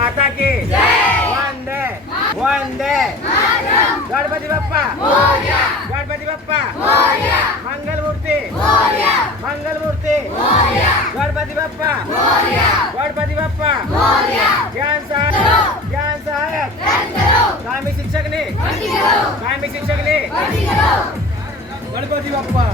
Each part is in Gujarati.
माता की वंदे वंदे गणपति बप्पा गणपति बप्पा मंगल मूर्ति गणपति बप्पा ज्ञान सहायक कायमी शिक्षक ने गणपति बप्पा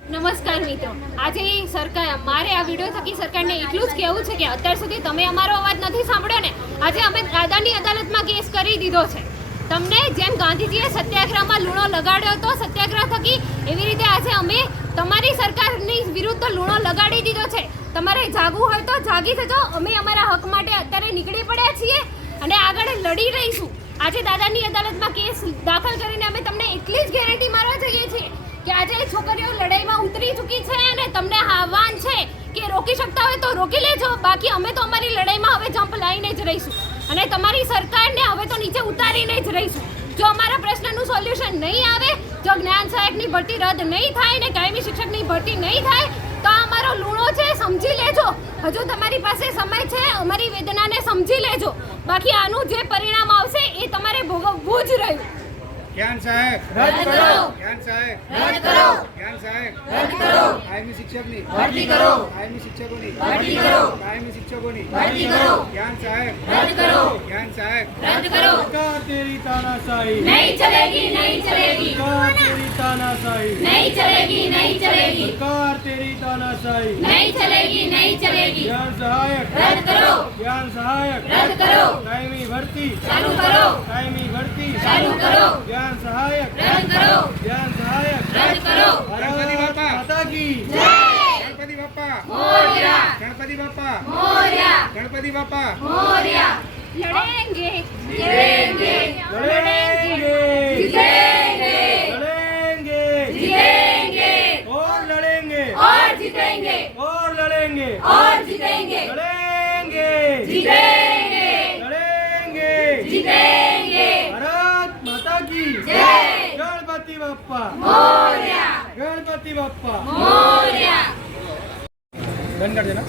નમસ્કાર મિત્રો, આજે સરકાર મારે આ વિડીયો થકી સરકારને એટલું જ કહેવું છે કે અત્યાર સુધી તમે અમારો અવાજ નથી સાંભળ્યો ને. આજે અમે દાદાની અદાલતમાં કેસ કરી દીધો છે. તમને જેમ ગાંધીજીએ સત્યાગ્રહમાં લૂણો લગાડ્યો હતો સત્યાગ્રહ થકી, એવી રીતે આજે અમે તમારી સરકારની વિરુદ્ધ લૂણો લગાડી દીધો છે. તમારે જાગવું હોય તો જાગી જજો. અમે અમારા હક માટે અત્યારે નીકળી પડ્યા છીએ અને આગળ લડી રહીશું. આજે દાદાની અદાલતમાં કેસ દાખલ કરીને અમે તમને એટલી જ ગેરંટી મારવા જઈએ છીએ કે આજે છોકરીઓ લડાઈમાં ઉતરી ચૂકી છે અને તમને આહવાન છે કે રોકી શકતા હોય તો રોકી લેજો. બાકી અમે તો અમારી લડાઈમાં હવે જંપ લાવીને જ રહીશું અને તમારી સરકારને હવે તો નીચે ઉતારીને જ રહીશું. જો અમારા પ્રશ્નનું સોલ્યુશન નહીં આવે, જો જ્ઞાન સહાયકની ભરતી રદ નહીં થાય ને કાયમી શિક્ષકની ભરતી નહીં થાય તો અમારો લૂણો છે સમજી લેજો. હજુ તમારી પાસે સમય છે, અમારી વેદનાને સમજી લેજો. બાકી આનું જે પરિણામ આવશે એ તમારે ભોગવવું જ રહ્યું. ज्ञान सहायक रद्द करो, ज्ञान सहायक रद्द करो, ज्ञान सहायक रद्द करो, कायमी शिक्षक ની ભરતી કરો, कायमी शिक्षकों ની भर्ती करो, कायमी शिक्षकों ની भर्ती करो, ज्ञान सहायक रद्द करो, ज्ञान सहायक रद्द करो. सरकार तेरी तानाशाही नहीं चलेगी, नहीं चलेगी. सरकार तेरी तानाशाही नहीं चलेगी, नहीं चलेगी. सरकार तेरी तानाशाही नहीं चलेगी, नहीं चलेगी. ज्ञान सहायक रद्द करो, ज्ञान सहायक रद्द करो, कायमी भर्ती चालू करो, कायमी भर्ती चालू करो, ज्ञान सहायक रद्द करो, ज्ञान सहायक रद्द करो. गणपति बप्पा माता की जय. गणपति बप्पा मोरया, गणपति बप्पा मोरया, गणपति बप्पा मोरया. लड़ेंगे जीतेंगे, लड़ेंगे जीतेंगे, लड़ेंगे जीतेंगे और लड़ेंगे और जीतेंगे, और लड़ेंगे और जीतेंगे, लड़ेंगे जीतेंगे, लड़ेंगे जीतेंगे. भारत माता की जय. गणपति बप्पा मोरया, गणपति बप्पा मोरया. बंद कर देना.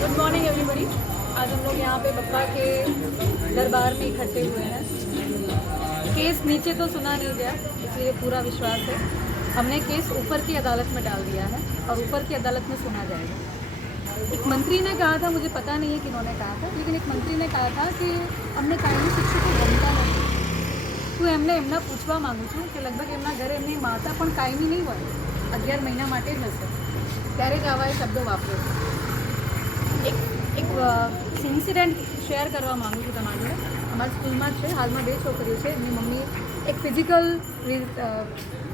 Good morning everybody. आज हम लोग यहाँ पे बप्पा के दरबार में इकट्ठे हुए हैं. केस नीचे तो सुना नहीं गया, इसलिए पूरा विश्वास है. हमने केस ऊपर की अदालत में डाल दिया है और ऊपर की अदालत में सुना जाएगा. एक मंत्री ने कहा था, मुझे पता नहीं है किन्होंने कहा था, लेकिन एक मंत्री ने कहा था कि અમને કાયમી શિક્ષકો ગમતા નથી. હું એમને પૂછવા માગું છું કે લગભગ એમના ઘરે એમની માતા પણ કાયમી નહીં હોય, 11 મહિના માટે જ હશે, ત્યારે જ આવા શબ્દો વાપરે છે. એક ઇન્સિડન્ટ શેર કરવા માગું છું તમારી જોડે. અમારી સ્કૂલમાં જ છે, હાલમાં 2 છોકરીઓ છે. એમની મમ્મી એક ફિઝિકલ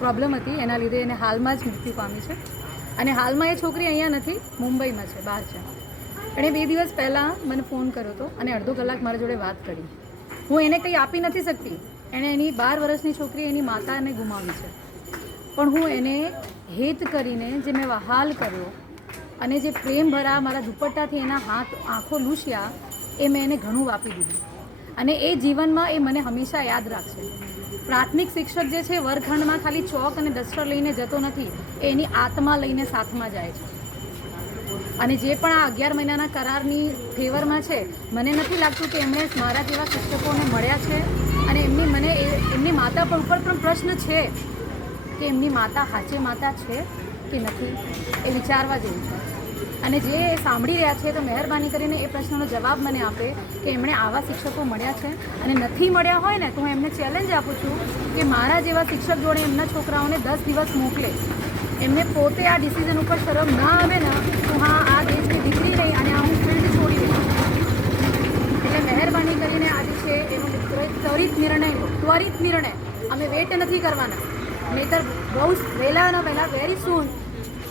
પ્રોબ્લેમ હતી, એના લીધે એને હાલમાં જ મૃત્યુ પામી છે અને હાલમાં એ છોકરી અહીંયા નથી, મુંબઈમાં છે, બહાર છે. એણે 2 દિવસ પહેલાં મને ફોન કર્યો હતો અને અડધો કલાક મારા જોડે વાત કરી. હું એને કંઈ આપી નથી શકતી. એણે એની 12 વર્ષની છોકરી એની માતાને ગુમાવી છે, પણ હું એને હેત કરીને જે મેં વહાલ કર્યો અને જે પ્રેમ ભરા મારા દુપટ્ટાથી એના આંખો લૂછ્યા, એ મેં એને ઘણું આપી દીધું અને એ જીવનમાં એ મને હંમેશા યાદ રાખશે. પ્રાથમિક શિક્ષક જે છે વર્ગખંડમાં ખાલી ચોક અને ડસ્ટર લઈને જતો નથી, એ એની આત્મા લઈને સાથમાં જાય છે. અને જે પણ આ 11 મહિનાના કરારની ફેવરમાં છે, મને નથી લાગતું કે એમણે મારા જેવા શિક્ષકોને મળ્યા છે અને એમની માતા પર ઉપર પણ પ્રશ્ન છે કે એમની માતા સાચી માતા છે કે નથી, એ વિચારવા જેવું છે. અને જે સાંભળી રહ્યા છે તો મહેરબાની કરીને એ પ્રશ્નનો જવાબ મને આપે કે એમણે આવા શિક્ષકો મળ્યા છે, અને નથી મળ્યા હોય ને તો હું એમને ચેલેન્જ આપું છું કે મારા જેવા શિક્ષક જોડે એમના છોકરાઓને 10 દિવસ મોકલે. એમને પોતે આ ડિસિઝન ઉપર શરમ ના આવે ને તો હા, આ દેશની દીકરી નહીં અને હું ફિલ્ડ છોડી દઈશ. એટલે મહેરબાની કરીને આજે છે એનો ત્વરિત નિર્ણય અમે વેટ નથી કરવાના, નહીતર બહુ વહેલા વેરી સૂન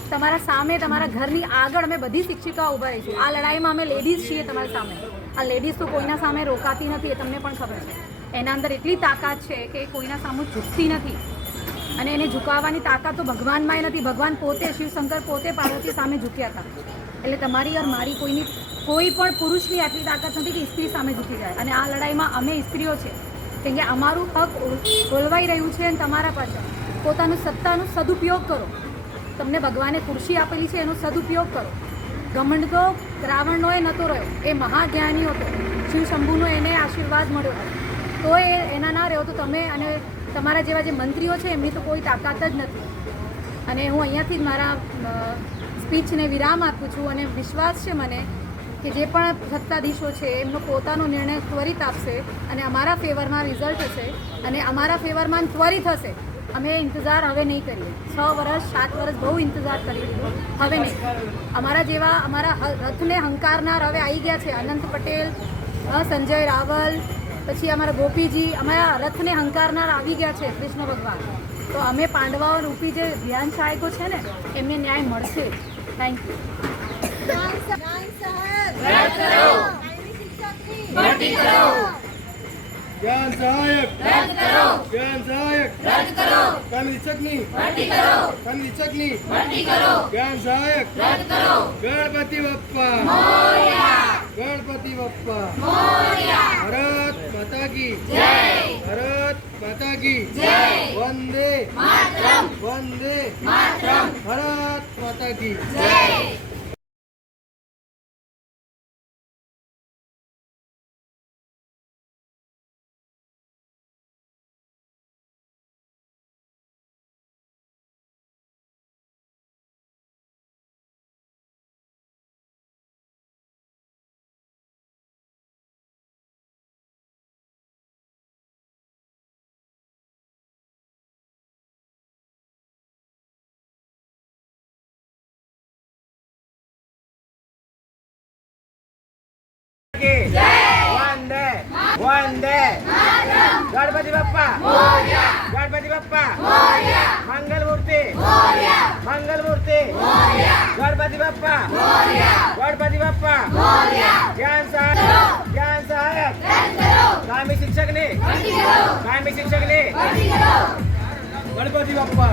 તમારા સામે, તમારા ઘરની આગળ અમે બધી શિક્ષિકાઓ ઊભા રહીશું. આ લડાઈમાં અમે લેડીઝ છીએ તમારી સામે. આ લેડીઝ તો કોઈના સામે રોકાતી નથી, એ તમને પણ ખબર છે. એના અંદર એટલી તાકાત છે કે એ કોઈના સામે ઝૂકતી નથી, અને એને ઝુકાવવાની તાકાત તો ભગવાનમાંય નથી. ભગવાન પોતે, શિવશંકર પોતે પાર્વતી સામે ઝૂક્યા હતા. એટલે તમારી और મારી કોઈ પણ પુરુષની આટલી તાકાત નથી કે સ્ત્રી સામે ઝૂકી જાય. અને આ લડાઈમાં અમે સ્ત્રીઓ છે, કેમ કે અમારું હક બોલવાઈ રહ્યું છે, અને તમારા પાછળ પોતાનું સત્તાનો સદુપયોગ કરો. તમને ભગવાને ખુરશી આપેલી છે, એનો સદુપયોગ કરો. ઘમંડ તો રાવણનો એ નહોતો રહ્યો, એ મહાજ્ઞાની હતો. શિવ શંભુનો એને આશીર્વાદ મળ્યો હતો, તો એના ના રહ્યો તો તમે અને તમારા જેવા જે મંત્રીઓ છે એમની તો કોઈ તાકાત જ નથી. અને હું અહીંયાથી જ મારા સ્પીચને વિરામ આપું છું, અને વિશ્વાસ છે મને કે જે પણ સત્તાધીશો છે એમનો પોતાનો નિર્ણય ત્વરિત આપશે, અને અમારા ફેવરમાં રિઝલ્ટ હશે, અને અમારા ફેવરમાં ત્વરિત હશે. અમે ઇંતજાર હવે નહીં કરીએ. 6 વર્ષ 7 વર્ષ બહુ ઇંતજાર કરી લીધો, હવે નહીં. અમારા જેવા અમારા રથને હંકારનાર હવે આવી ગયા છે. અનંત પટેલ, સંજય રાવલ, પછી અમારા ગોપીજી, અમારા રથને હંકારનાર આવી ગયા છે, કૃષ્ણ ભગવાન. તો અમે પાંડવાઓ રૂપી જે ધ્યાન સહાયકો છે ને એમને ન્યાય મળશે. Thank you. જ્ઞાન સહાયક રદ કરો, જ્ઞાન સહાયક રદ કરો, કનિષ્ઠની ભરતી કરો, કનિષ્ઠની ભરતી કરો, જ્ઞાન સહાયક રદ કરો. ગણપતિ બપ્પા મોરયા, ગણપતિ બપ્પા મોરયા. ભારત માતા કી જય, ભારત માતા કી જય. વંદે માતરમ, વંદે માતરમ. ભારત માતા કી જય. वंदे वंदे गणपति बप्पा मोरया, गणपति बप्पा मोरया. मंगल मूर्ति मोरया, मंगल मूर्ति मोरया. गणपति बप्पा मोरया, गणपति बप्पा मोरया. ज्ञान सहायक, ज्ञान सहायक कायमी शिक्षक ने, कायमी शिक्षक ने गणपति बप्पा